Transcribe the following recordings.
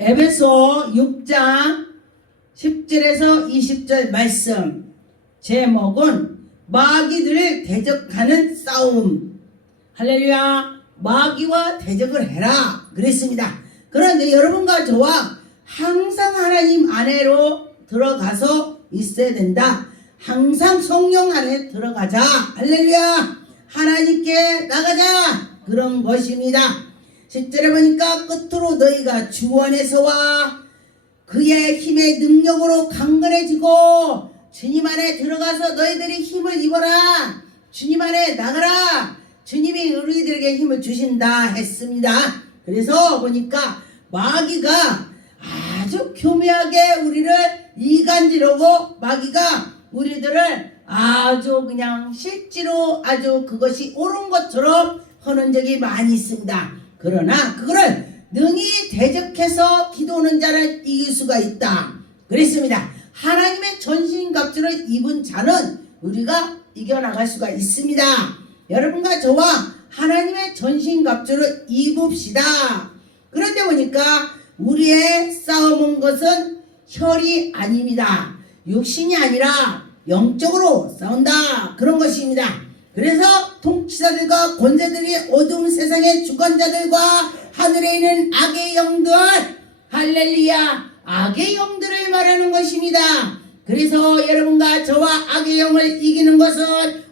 에베소 6장 10절에서 20절 말씀 제목은 마귀들을 대적하는 싸움. 할렐루야. 마귀와 대적을 해라 그랬습니다. 그런데 여러분과 저와 항상 하나님 안에로 들어가서 있어야 된다. 항상 성령 안에 들어가자. 할렐루야. 하나님께 나가자. 그런 것입니다. 10절에 보니까 끝으로 너희가 주 안에서와 그의 힘의 능력으로 강건해지고 주님 안에 들어가서 너희들이 힘을 입어라. 주님 안에 나가라. 주님이 우리들에게 힘을 주신다 했습니다. 그래서 보니까 마귀가 아주 교묘하게 우리를 이간지르고 마귀가 우리들을 아주 그냥 실제로 아주 그것이 옳은 것처럼 하는 적이 많이 있습니다. 그러나 그거를 능히 대적해서 기도하는 자를 이길 수가 있다 그랬습니다. 하나님의 전신갑주를 입은 자는 우리가 이겨나갈 수가 있습니다. 여러분과 저와 하나님의 전신갑주를 입읍시다. 그런데 보니까 우리의 싸움은 것은 혈이 아닙니다. 육신이 아니라 영적으로 싸운다 그런 것입니다. 그래서 통치자들과 권세들이 어두운 세상의 주관자들과 하늘에 있는 악의 영들, 할렐루야, 악의 영들을 말하는 것입니다. 그래서 여러분과 저와 악의 영을 이기는 것은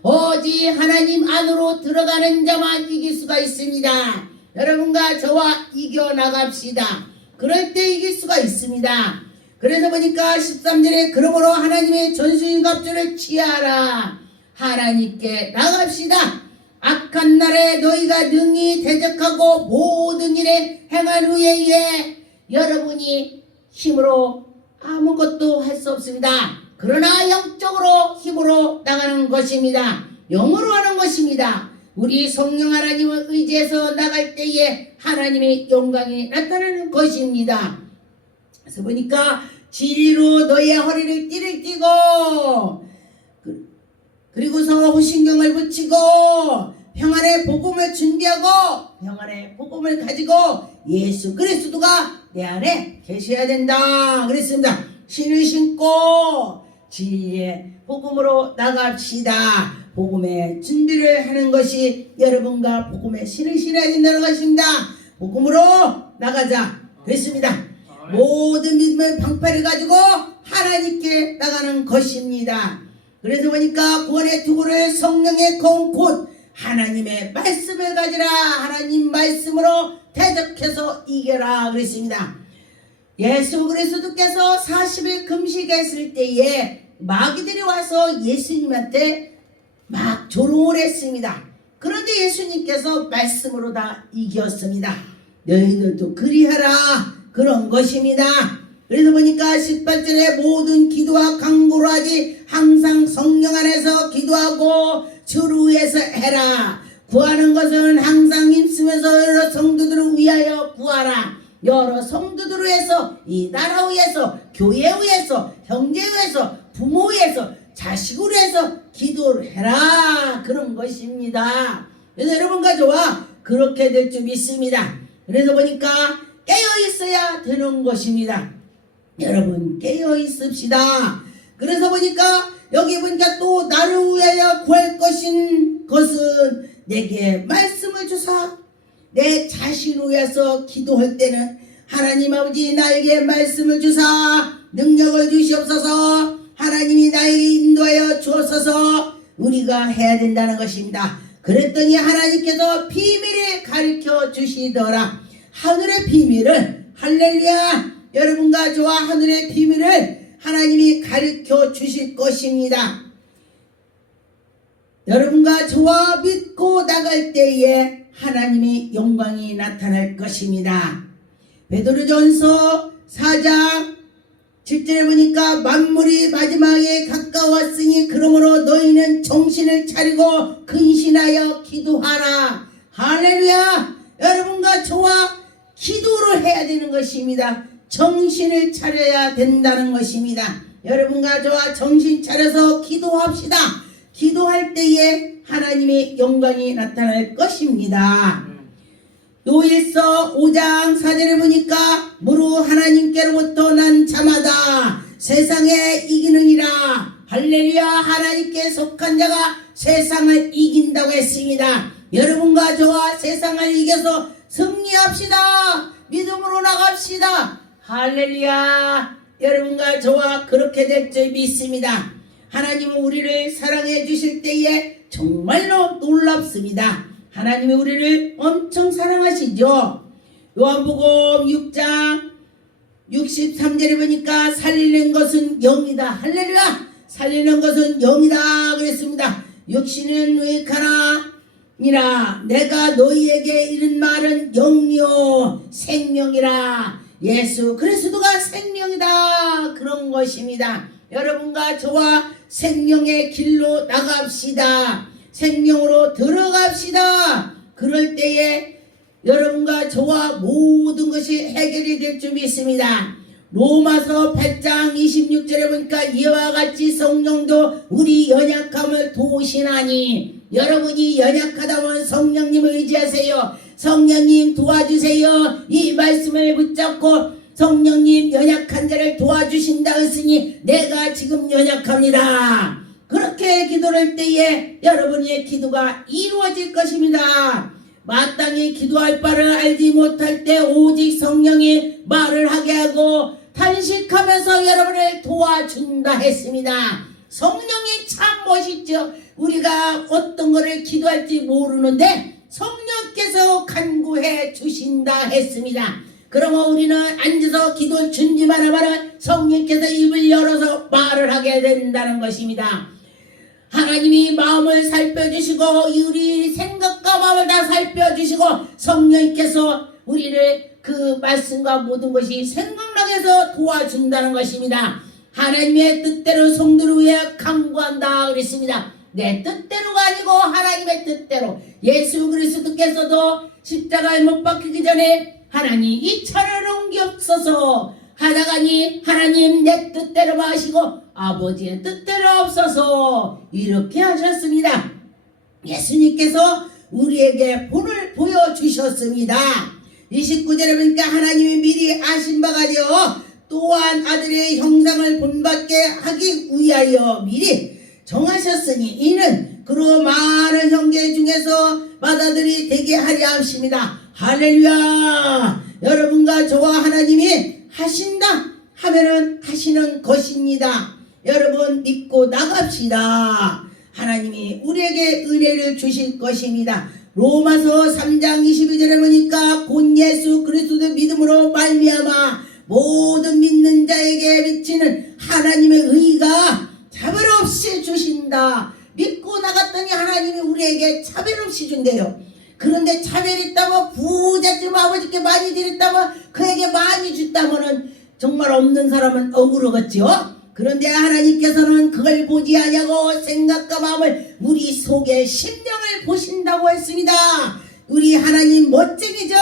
오직 하나님 안으로 들어가는 자만 이길 수가 있습니다. 여러분과 저와 이겨나갑시다. 그럴 때 이길 수가 있습니다. 그래서 보니까 13절에 그러므로 하나님의 전신갑주를 취하라. 하나님께 나갑시다. 악한 날에 너희가 능히 대적하고 모든 일에 행한 후에 여러분이 힘으로 아무것도 할 수 없습니다. 그러나 영적으로 힘으로 나가는 것입니다. 영으로 하는 것입니다. 우리 성령 하나님을 의지해서 나갈 때에 하나님의 영광이 나타나는 것입니다. 그래서 보니까 진리로 너희의 허리를 띠를 띠고 그리고서 호신경을 붙이고 평안의 복음을 준비하고 평안의 복음을 가지고 예수 그리스도가 내 안에 계셔야 된다 그랬습니다. 신을 신고 진리의 복음으로 나갑시다. 복음의 준비를 하는 것이 여러분과 복음의 신을 신어야 된다는 것입니다. 복음으로 나가자 그랬습니다. 모든 믿음의 방패를 가지고 하나님께 나가는 것입니다. 그래서 보니까 구원의 투구를 성령의 검 곧 하나님의 말씀을 가지라. 하나님 말씀으로 대적해서 이겨라 그랬습니다. 예수 그리스도께서 40일 금식했을 때에 마귀들이 와서 예수님한테 막 조롱을 했습니다. 그런데 예수님께서 말씀으로 다 이겼습니다. 너희들도 그리하라 그런 것입니다. 그래서 보니까 18절에 모든 기도와 간구로 하지 항상 성령 안에서 기도하고 주를 위해서 해라. 구하는 것은 항상 힘쓰면서 여러 성도들을 위하여 구하라. 여러 성도들을 위해서, 이 나라 위해서, 교회 위해서, 형제 위해서, 부모 위해서, 자식을 위해서 기도를 해라 그런 것입니다. 그래서 여러분과 저와 그렇게 될 줄 믿습니다. 그래서 보니까 깨어 있어야 되는 것입니다. 여러분 깨어 있읍시다. 그래서 보니까 여기 보니까 또 나를 위하여 구할 것은 내게 말씀을 주사. 내 자신을 위해서 기도할 때는 하나님 아버지 나에게 말씀을 주사 능력을 주시옵소서. 하나님이 나에게 인도하여 주옵소서. 우리가 해야 된다는 것입니다. 그랬더니 하나님께서 비밀을 가르쳐 주시더라. 하늘의 비밀을 할렐루야 여러분과 저와 하늘의 비밀을 하나님이 가르쳐 주실 것입니다. 여러분과 저와 믿고 나갈 때에 하나님의 영광이 나타날 것입니다. 베드로전서 4장 7절에 보니까 만물이 마지막에 가까웠으니 그러므로 너희는 정신을 차리고 근신하여 기도하라. 할렐루야. 여러분과 저와 기도를 해야 되는 것입니다. 정신을 차려야 된다는 것입니다. 여러분과 저와 정신 차려서 기도합시다. 기도할 때에 하나님의 영광이 나타날 것입니다. 요일서 5장 4절에 보니까 무릇 하나님께로부터 난 자마다 세상에 이기느니라. 할렐루야. 하나님께 속한 자가 세상을 이긴다고 했습니다. 여러분과 저와 세상을 이겨서 승리합시다. 믿음으로 나갑시다. 할렐루야. 여러분과 저와 그렇게 될 줄 믿습니다. 하나님은 우리를 사랑해 주실 때에 정말로 놀랍습니다. 하나님이 우리를 엄청 사랑하시죠. 요한복음 6장 63절에 보니까 살리는 것은 영이다. 할렐루야. 살리는 것은 영이다 그랬습니다. 육신은 의카나니라. 내가 너희에게 이른 말은 영이요 생명이라. 예수 그리스도가 생명이다 그런 것입니다. 여러분과 저와 생명의 길로 나갑시다. 생명으로 들어갑시다. 그럴 때에 여러분과 저와 모든 것이 해결이 될 줄 믿습니다. 로마서 8장 26절에 보니까 이와 같이 성령도 우리 연약함을 도우시나니. 여러분이 연약하다면 성령님을 의지하세요. 성령님 도와주세요. 이 말씀을 붙잡고 성령님 연약한 자를 도와주신다 했으니 내가 지금 연약합니다. 그렇게 기도를 할 때에 여러분의 기도가 이루어질 것입니다. 마땅히 기도할 바를 알지 못할 때 오직 성령이 말을 하게 하고 탄식하면서 여러분을 도와준다 했습니다. 성령이 참 멋있죠. 우리가 어떤 거를 기도할지 모르는데 성령께서 간구해 주신다 했습니다. 그러면 우리는 앉아서 기도 준비만 하면 성령께서 입을 열어서 말을 하게 된다는 것입니다. 하나님이 마음을 살펴주시고 우리 생각과 마음을 다 살펴주시고 성령께서 우리를 그 말씀과 모든 것이 생각나게 해서 도와준다는 것입니다. 하나님의 뜻대로 성도를 위해 강구한다 그랬습니다. 내 뜻대로가 아니고 하나님의 뜻대로. 예수 그리스도께서도 십자가에 못 박히기 전에 하나님 이 차를 옮기옵소서 하다가니 하나님 내 뜻대로 하시고 아버지의 뜻대로 없어서 이렇게 하셨습니다. 예수님께서 우리에게 본을 보여주셨습니다. 29절에 보니까 하나님이 미리 아신 바가 되어 또한 아들의 형상을 본받게 하기 위하여 미리 정하셨으니 이는 그로 많은 형제 중에서 맏아들이 되게 하려 하십니다. 할렐루야. 여러분과 저와 하나님이 하신다 하면은 하시는 것입니다. 여러분 믿고 나갑시다. 하나님이 우리에게 은혜를 주실 것입니다. 로마서 3장 22절에 보니까 곧 예수 그리스도 믿음으로 말미암아 모든 믿는 자에게 미치는 하나님의 의가 차별 없이 주신다. 믿고 나갔더니 하나님이 우리에게 차별 없이 준대요. 그런데 차별이 있다면 부잣집 아버지께 많이 드렸다면 그에게 많이 줬다면 정말 없는 사람은 억울하겠죠. 그런데 하나님께서는 그걸 보지 아니하고 생각과 마음을 우리 속의 심령을 보신다고 했습니다. 우리 하나님 멋쟁이죠.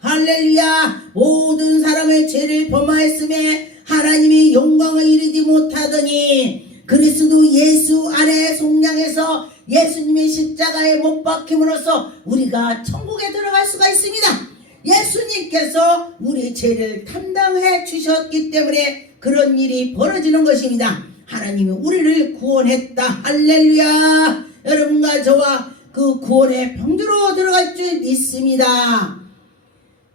할렐루야. 모든 사람의 죄를 범하였음에 하나님이 영광을 이루지 못하더니 그리스도 예수 안에 속량해서 예수님의 십자가에 못 박힘으로써 우리가 천국에 들어갈 수가 있습니다. 예수님께서 우리 죄를 담당해 주셨기 때문에 그런 일이 벌어지는 것입니다. 하나님이 우리를 구원했다. 할렐루야. 여러분과 저와 그 구원의 방주로 들어갈 줄 믿습니다.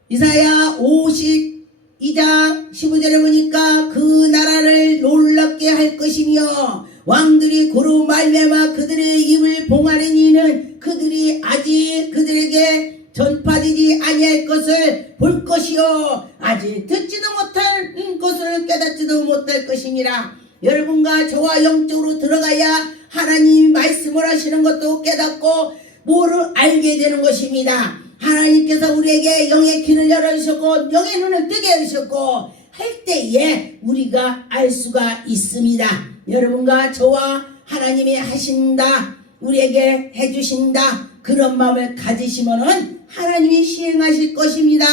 이사야 52장 15절에 보니까 그 나라를 놀랍게 할 것이며 왕들이 그로 말미암아 그들의 입을 봉하는 이는 그들이 아직 그들에게 전파되지 아니할 것을 볼 것이요 아직 듣지도 못할 것을 깨닫지도 못할 것이니라. 여러분과 저와 영적으로 들어가야 하나님이 말씀을 하시는 것도 깨닫고 뭐를 알게 되는 것입니다. 하나님께서 우리에게 영의 길을 열어주셨고 영의 눈을 뜨게 해주셨고 할 때에 우리가 알 수가 있습니다. 여러분과 저와 하나님이 하신다, 우리에게 해주신다, 그런 마음을 가지시면은 하나님이 시행하실 것입니다.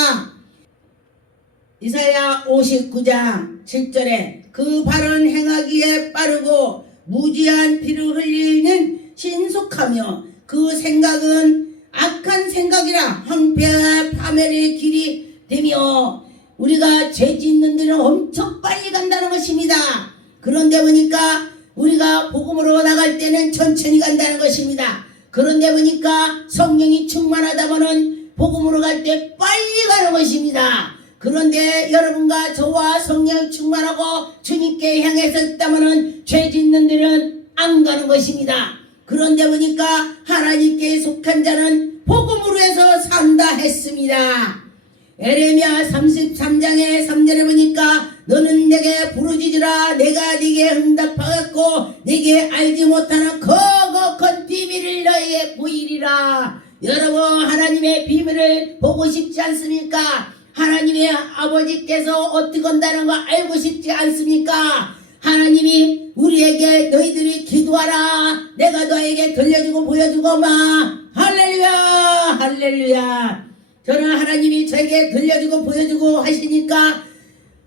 이사야 59장 7절에 그 발은 행하기에 빠르고 무지한 피를 흘리는 신속하며 그 생각은 악한 생각이라 황폐와 파멸의 길이 되며 우리가 죄 짓는 데는 엄청 빨리 간다는 것입니다. 그런데 보니까 우리가 복음으로 나갈 때는 천천히 간다는 것입니다. 그런데 보니까 성령이 충만하다면은 복음으로 갈 때 빨리 가는 것입니다. 그런데 여러분과 저와 성령 충만하고 주님께 향해서 있다면은 죄 짓는 데는 안 가는 것입니다. 그런데 보니까 하나님께 속한 자는 복음으로 해서 산다 했습니다. 에레미야 33장의 3절에 보니까 너는 내게 부르짖으라 내가 네게 응답하겠고 네게 알지 못하는 거룩한 비밀을 너에게 보이리라. 여러분 하나님의 비밀을 보고 싶지 않습니까? 하나님의 아버지께서 어떻게 한다는 거 알고 싶지 않습니까? 하나님이 우리에게 너희들이 기도하라 내가 너에게 들려주고 보여주고 마 할렐루야 할렐루야. 저는 하나님이 저에게 들려주고 보여주고 하시니까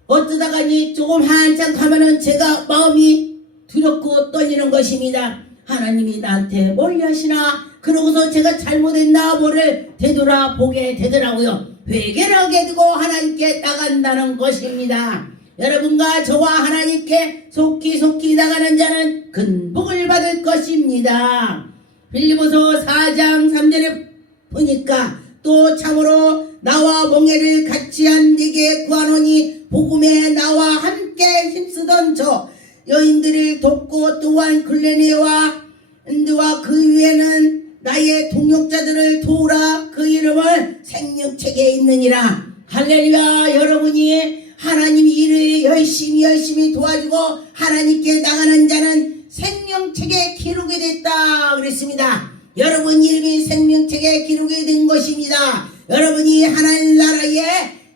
어쩌다가니 조금 한참 가면은 제가 마음이 두렵고 떨리는 것입니다. 하나님이 나한테 뭘 하시나 그러고서 제가 잘못했나 뭐를 되돌아보게 되더라고요. 회개를 하게 되고 하나님께 나간다는 것입니다. 여러분과 저와 하나님께 속히 나가는 자는 큰 복을 받을 것입니다. 빌립보서 4장 3절에 보니까 또 참으로 나와 멍에를 같이 한 네게 구하노니 복음에 나와 함께 힘쓰던 저 여인들을 돕고 또한 글레네와 은드와 그 위에는 나의 동역자들을 도우라 그 이름을 생명책에 있느니라. 할렐루야. 여러분이 하나님 일을 열심히 도와주고 하나님께 나가는 자는 생명책에 기록이 됐다 그랬습니다. 여러분 이름이 생명책에 기록이 된 것입니다. 여러분이 하나님 나라에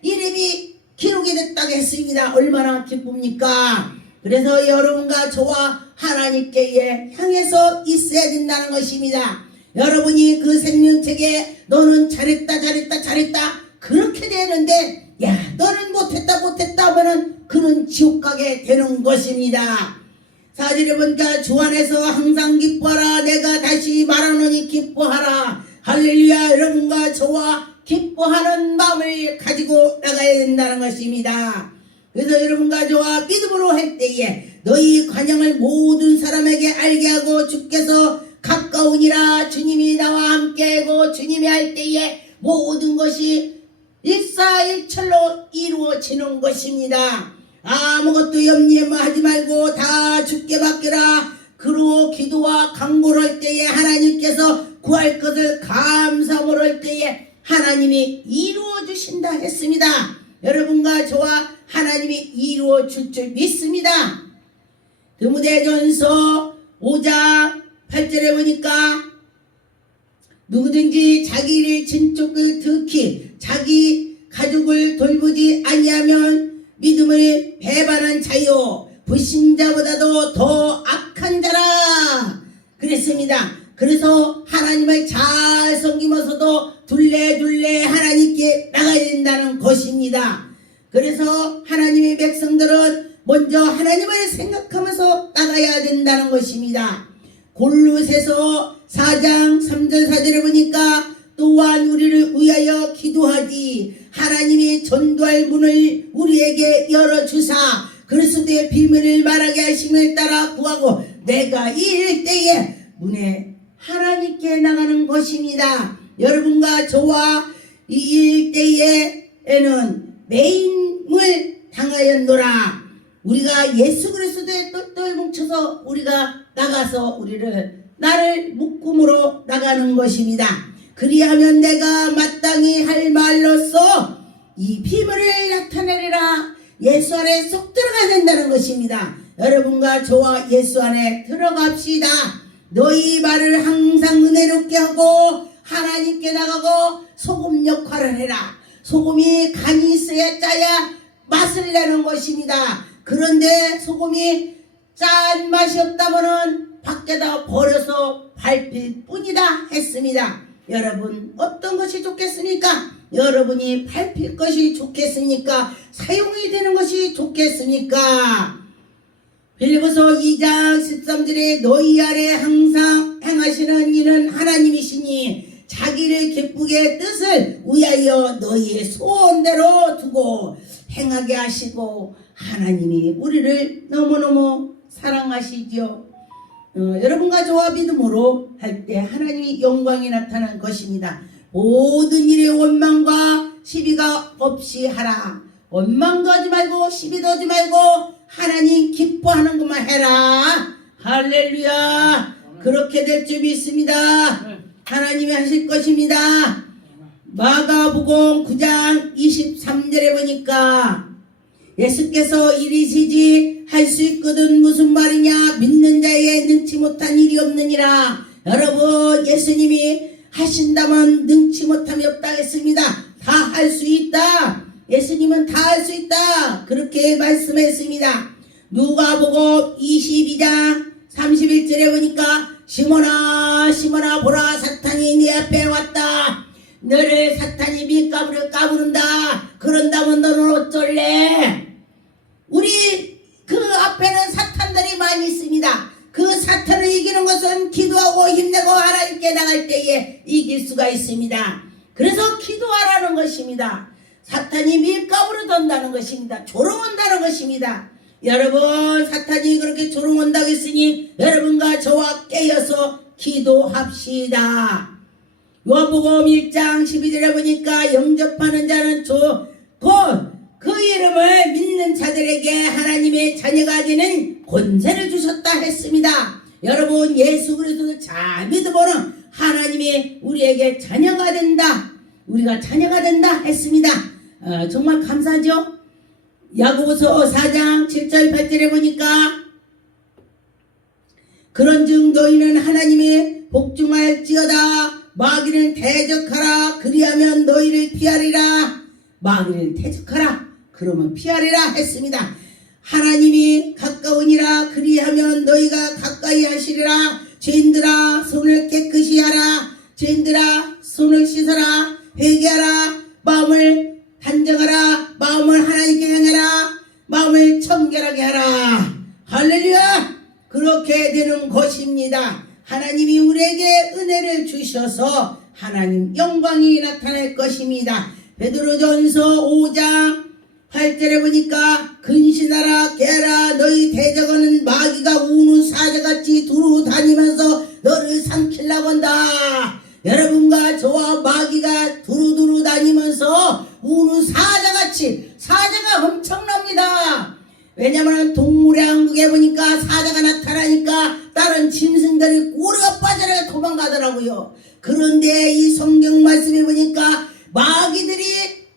이름이 기록이 됐다고 했습니다. 얼마나 기쁩니까? 그래서 여러분과 저와 하나님께 향해서 있어야 된다는 것입니다. 여러분이 그 생명책에 너는 잘했다 그렇게 되는데 야 너는 못했다 하면은 그는 지옥 가게 되는 것입니다. 4절에 보니까 주 안에서 항상 기뻐하라 내가 다시 말하노니 기뻐하라. 할렐루야. 여러분과 저와 기뻐하는 마음을 가지고 나가야 된다는 것입니다. 그래서 여러분과 저와 믿음으로 할 때에 너희 관영을 모든 사람에게 알게 하고 주께서 가까우니라. 주님이 나와 함께하고 주님이 할 때에 모든 것이 일사일철로 이루어지는 것입니다. 아무것도 염려하지 말고 다 주께 맡기라. 그리고 기도와 간구를 할 때에 하나님께서 구할 것을 감사함으로 할 때에 하나님이 이루어 주신다 했습니다. 여러분과 저와 하나님이 이루어 줄 줄 믿습니다. 디모데전서 5장 8절에 보니까 누구든지 자기를 친족을 특히 자기 가족을 돌보지 아니하면 믿음을 배반한 자요 불신자보다도 더 악한 자라 그랬습니다. 그래서 하나님을 잘 섬기면서도 둘레 하나님께 나가야 된다는 것입니다. 그래서 하나님의 백성들은 먼저 하나님을 생각하면서 나가야 된다는 것입니다. 골로새서 4장 3절 4절에 보니까 또한 우리를 위하여 기도하디 하나님이 전도할 문을 우리에게 열어주사 그리스도의 비밀을 말하게 하심을 따라 구하고 내가 이럴 때에 문에 하나님께 나가는 것입니다. 여러분과 저와 이 일대에는 매임을 당하였노라. 우리가 예수 그리스도의 똘똘 뭉쳐서 우리가 나가서 나를 묶음으로 나가는 것입니다. 그리하면 내가 마땅히 할 말로써 이 비밀을 나타내리라. 예수 안에 쏙 들어가야 된다는 것입니다. 여러분과 저와 예수 안에 들어갑시다. 너희 말을 항상 은혜롭게 하고 하나님께 나가고 소금 역할을 해라. 소금이 간이 있어야 짜야 맛을 내는 것입니다. 그런데 소금이 짠 맛이 없다면은 밖에다 버려서 밟힐 뿐이다 했습니다. 여러분 어떤 것이 좋겠습니까? 여러분이 밟힐 것이 좋겠습니까? 사용이 되는 것이 좋겠습니까? 빌립보서 2장 13절에 너희 아래 항상 행하시는 이는 하나님이시니 자기를 기쁘게 뜻을 위하여 너희의 소원대로 두고 행하게 하시고 하나님이 우리를 너무너무 사랑하시죠. 여러분과 저와 믿음으로 할 때 하나님이 영광이 나타난 것입니다. 모든 일에 원망과 시비가 없이 하라. 원망도 하지 말고 시비도 하지 말고 하나님 기뻐하는 것만 해라. 할렐루야. 그렇게 될 줄 믿습니다. 하나님이 하실 것입니다. 마가복음 9장 23절에 보니까 예수께서 이리시지 할 수 있거든 무슨 말이냐 믿는 자에게 능치 못한 일이 없느니라. 여러분 예수님이 하신다면 능치 못함이 없다 했습니다. 다 할 수 있다. 예수님은 다 할 수 있다. 그렇게 말씀했습니다. 누가복음 22장 31절에 보니까 시몬아 시몬아 보라 사탄이 네 앞에 왔다. 너를 사탄이 밑가부를 까부른다. 그런다면 너는 어쩔래? 우리 그 앞에는 사탄들이 많이 있습니다. 그 사탄을 이기는 것은 기도하고 힘내고 하나님께 나갈 때에 이길 수가 있습니다. 그래서 기도하라는 것입니다. 사탄이 밀가부를 던다는 것입니다. 조롱한다는 것입니다. 여러분 사탄이 그렇게 조롱한다고 했으니 여러분과 저와 깨어서 기도합시다. 요한복음 1장 12절에 보니까 영접하는 자는 곧 그 이름을 믿는 자들에게 하나님의 자녀가 되는 권세를 주셨다 했습니다. 여러분 예수 그리스도를 잘 믿어보는 하나님이 우리에게 자녀가 된다. 우리가 자녀가 된다 했습니다. 정말 감사하죠. 야고보서 4장 7절 8절에 보니까 그런즉 너희는 하나님의 복종할지어다. 마귀를 대적하라. 그리하면 너희를 피하리라. 마귀를 대적하라. 그러면 피하리라 했습니다. 하나님이 가까우니라. 그리하면 너희가 가까이 하시리라. 죄인들아 손을 깨끗이 하라. 죄인들아 손을 씻어라. 회개하라. 마음을 단정하라. 마음을 하나님께 향해라. 마음을 청결하게 하라. 할렐루야. 그렇게 되는 것입니다. 하나님이 우리에게 은혜를 주셔서 하나님 영광이 나타날 것입니다. 베드로전서 5장 8절에 보니까 근신하라 깨라. 너희 대적하는 마귀가 우는 사자같이 두루 다니면서 너를 삼키려고 한다. 여러분과 저와 마귀가 두루두루 다니면서 우는 사자같이 사자가 엄청납니다. 왜냐하면 동물의 왕국에 보니까 사자가 나타나니까 다른 짐승들이 꼬리가 빠져나가 도망가더라고요. 그런데 이 성경 말씀에 보니까 마귀들이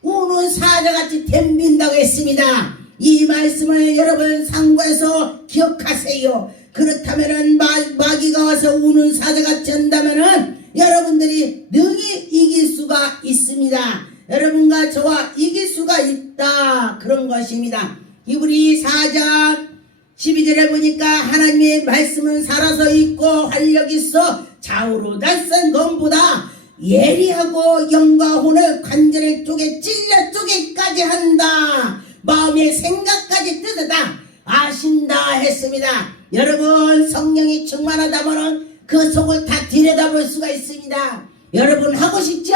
우는 사자같이 덤빈다고 했습니다. 이 말씀을 여러분 상고해서 기억하세요. 그렇다면은 마귀가 와서 우는 사자같이 한다면은 여러분들이 능히 이길 수가 있습니다. 여러분과 저와 이길 수가 있다. 그런 것입니다. 히브리 4장 12절에 보니까 하나님의 말씀은 살아서 있고 활력 있어 좌우로 날선 검보다 예리하고 영과 혼을 관절을 쪼개 찔러 쪼개까지 한다. 마음의 생각까지 뜻을 다 아신다 했습니다. 여러분 성령이 충만하다면 그 속을 다 들여다볼 수가 있습니다. 여러분 하고 싶죠?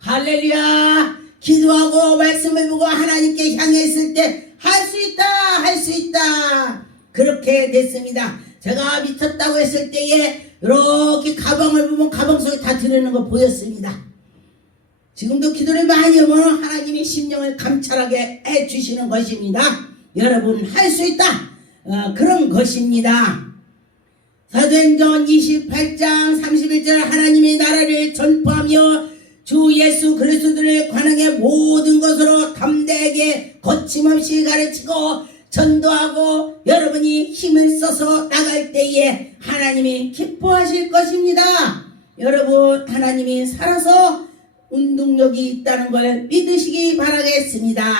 할렐루야. 기도하고 말씀을 보고 하나님께 향했을 때 할 수 있다 할 수 있다 그렇게 됐습니다. 제가 미쳤다고 했을 때에 이렇게 가방을 보면 가방 속에 다 들어있는 거 보였습니다. 지금도 기도를 많이 하면 하나님이 심령을 감찰하게 해주시는 것입니다. 여러분 할 수 있다 그런 것입니다. 사도행전 28장 31절 하나님의 나라를 전파하며 주 예수 그리스도를 관하게 모든 것으로 담대하게 거침없이 가르치고 전도하고 여러분이 힘을 써서 나갈 때에 하나님이 기뻐하실 것입니다. 여러분 하나님이 살아서 운동력이 있다는 걸 믿으시기 바라겠습니다.